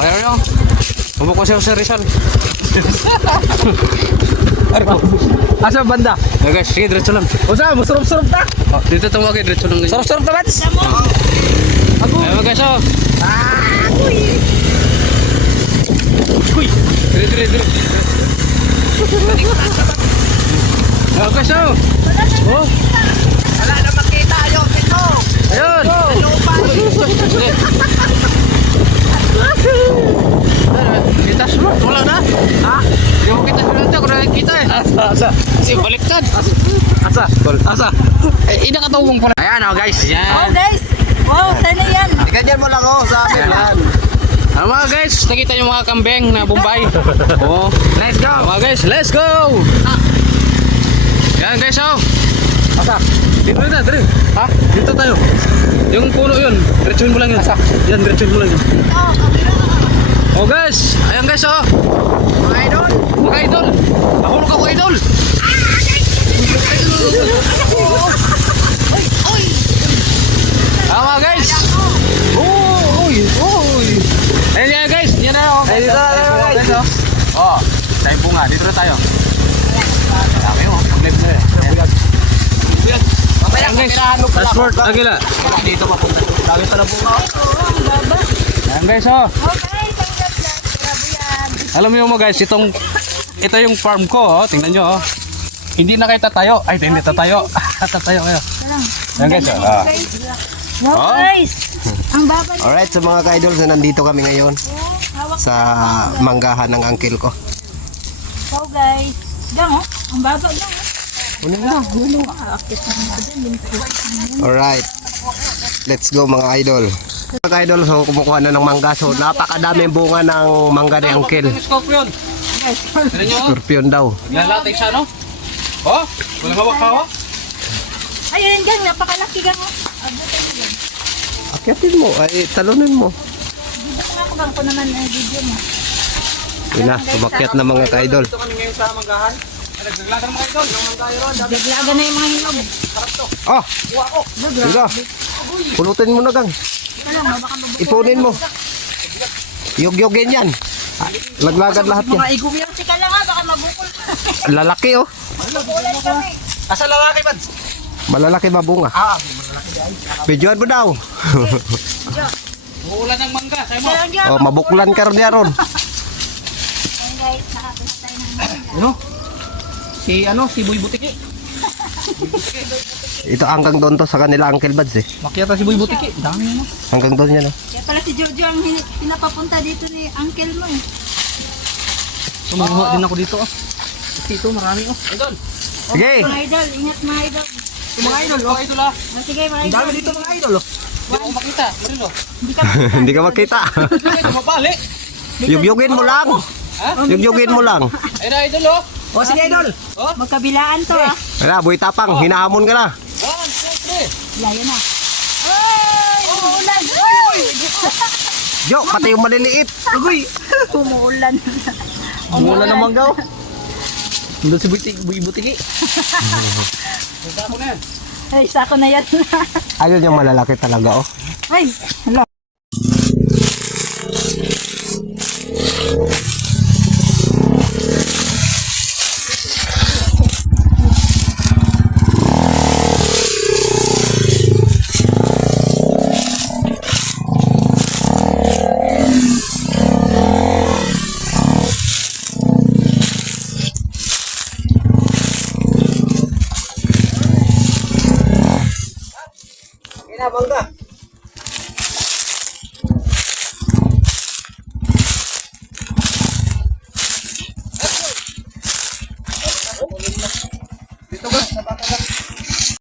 Ayaw nyo. Ko siya sa Rizal. Asa banda? Okay guys, sige, diretso lang. Usa, musurup-surup ta. Oh, dito tumawag, diretso lang. Surup-surup ta, Bats. Ayaw guys, oh. Dire, dire, dire. Ayaw guys, oh. Oh. Wala na makita yung ito. Ayun. Kita semua, wala na. Ha? Hindi mo kita ito, kung nakikita eh. Asa, asa. Kasi baliktad. Asa, asa. Eh, ina katawang pala. Ayan oh guys. Oh Ayan. guys. Wow, sana yan. Ikanyan mo lang oh, sa amin yan. Ano mga guys, nakita yung mga kambeng na Bombay. Oo. Let's go. Mga guys, let's go! Yan guys, oh. Asa. Dito na, dire. Ha? Dito tayo. Yung puno yun, diretsuhin mo lang yun. Yan, diretsuhin mo lang yun. Oh guys, ayan guys, oh. Mga idol. Mga idol. Mahulog ako, idol. Ah, mga guys. Oh, uy, uy. Ayan yan guys, yan na oh. Ay, dito na tayo, guys. Oh, tayo bunga, dito na tayo. Dami oh, ang live na eh. Ayan. Ayan guys, passport, agila. Dito papunta. Dami pala bunga. Ayan guys, oh. Oh guys, ang ganda. Yan. Alam niyo mo guys, itong ito yung farm ko, oh. Tingnan niyo, oh. Hindi na kayo tatayo. Ay, hindi tatayo. tatayo kayo. Ayan guys, oh. Ah. Wow Oh. guys. Ang baba niya. Alright, sa mga ka-idols na nandito kami ngayon sa manggahan ng uncle ko. Wow guys. Gang oh. Ang baba niya oh. Ano na? Akit na din. Alright. Let's go mga idol. Mga idol, so kumukuha na ng mangga. So napakadaming bunga ng mangga ni uncle. Yung scorpion. Oh. Scorpion daw. Nalating siya, no? Oh, walang hawak-hawak. Ayun gang, napakalaki gang oh. Abutin mo. Akyatin mo, ay talunin mo. Dito ko ako gang ko naman ang video mo. Yun na, umakyat na mga ka-idol. Dito kami ngayon sa manggahan. Ay, Naglaglagan mga idol. Yung manggahan ron. Gaglaga na yung mga hinog. Oh! Diga. Pulutin mo na gang. Ipunin mo. Yug-yugin yan. Ah, Laglagan lahat yan. Mga igum yan. Sika lang ha, baka mabukol. Lalaki oh. Mabukulan kami. Asa lalaki, Pads? Malalaki ba bunga? Ah, Videoan mo daw. Uulan ng mangga. Mo. Dyan. oh, mabuklan ka rin ron. Ayun guys, ng mga. Ano? Si ano, si Boy Butiki. Ito hanggang doon to sa kanila Uncle Buds eh. Makyata si Boy Butiki. Dami ano. Hanggang doon yan oh. Kaya pala si Jojo ang hin- pinapapunta dito ni uncle mo eh. Sumuha din ako dito, oh. Dito, marami, oh. Idol. Sige. Mga idol, ingat mga idol. Mga idol, oh. Idol, ah. Oh, sige mga idol. dito mga idol, oh. Hindi ako makita. Marilo. Hindi ka Hindi ka makita. Ay, mapali. Yugyugin mo lang. Ha? Yugyugin mo lang. Ayun na, idol, oh. Oh, sige idol. Oh, magkabilaan to ah. Wala, boy tapang. Hinahamon ka na. one, two, three. Layo na. Ay! Umuulan! Uy! Jo, pati yung maliliit. Agoy. Umuulan. Mula naman gaw. Doon si Butiki. Butiki. Punta ko na yan. Ay, sako na yan. Ayun yung malalaki talaga oh. Ay! Hala. Kaya bangga.